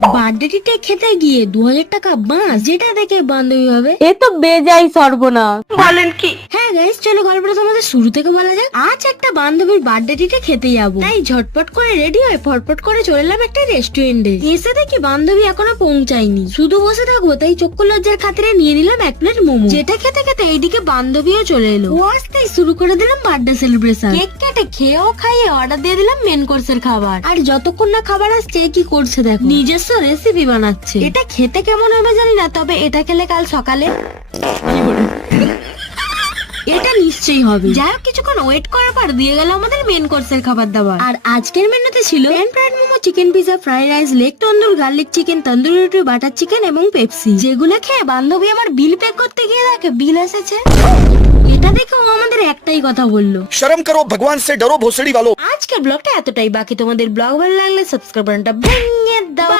Birthday খেতে গিয়ে 2000 টাকা বাঁশ, যেটা দেখে বান্ধবী হবে এ তো বেজাই সর্বনাশ। বলেন কি? হ্যাঁ গাইস, চলো গল্পটা তোমাদের শুরু থেকে বলা যাক। আজ একটা বান্ধবীর বার্থডে খেতে যাবো, তাই ঝটপট করে রেডি হয়ে ফটফট করে চলে এলাম একটা রেস্টুরেন্টে। এসে দেখি বান্ধবী এখনো পৌঁছায়নি, শুধু বসে থাকবো তাই চক্ষু লজ্জার খাতিরে নিয়ে নিলাম 1 প্লেট মোমো। যেটা খেতে খেতে এইদিকে বান্ধবীও চলে এলো। ও আসতেই শুরু করে দিলাম বার্থডে সেলিব্রেশন। কেক কেটে খেয়েও খাইয়ে অর্ডার দিয়ে দিলাম মেন কোর্সের খাবার। আর যতক্ষণ না খাবার আসছে কি করছে দেখো, নিজস্ব রেসিপি বানাচ্ছে। এটা খেতে কেমন হবে জানি না, তবে এটা খেলে কাল সকালে এটা নিশ্চয়ই হবে। যাই হোক, কিছুক্ষণ ওয়েট করার পর দিয়ে গেল আমাদের মেন কোর্সের খাবার দাবার। আর আজকের মেনুতে ছিল pan fried momo, chicken pizza, fried rice, leg tandoor, garlic chicken, tandoori roti, butter chicken এবং পেপসি। যেগুলো খেয়ে বান্ধবী আমার বিল পে করতে গিয়ে দেখে বিল এসেছে। এটা দেখে ও আমাদের একটাই কথা বললো, शर्म करो, भगवान से डरो भोसड़ी वालों। আজকের ব্লগটা এতটাই। বাকি তোমাদের ব্লগ ভালো লাগলে সাবস্ক্রাইব বাটনটা ভেঙে দাও।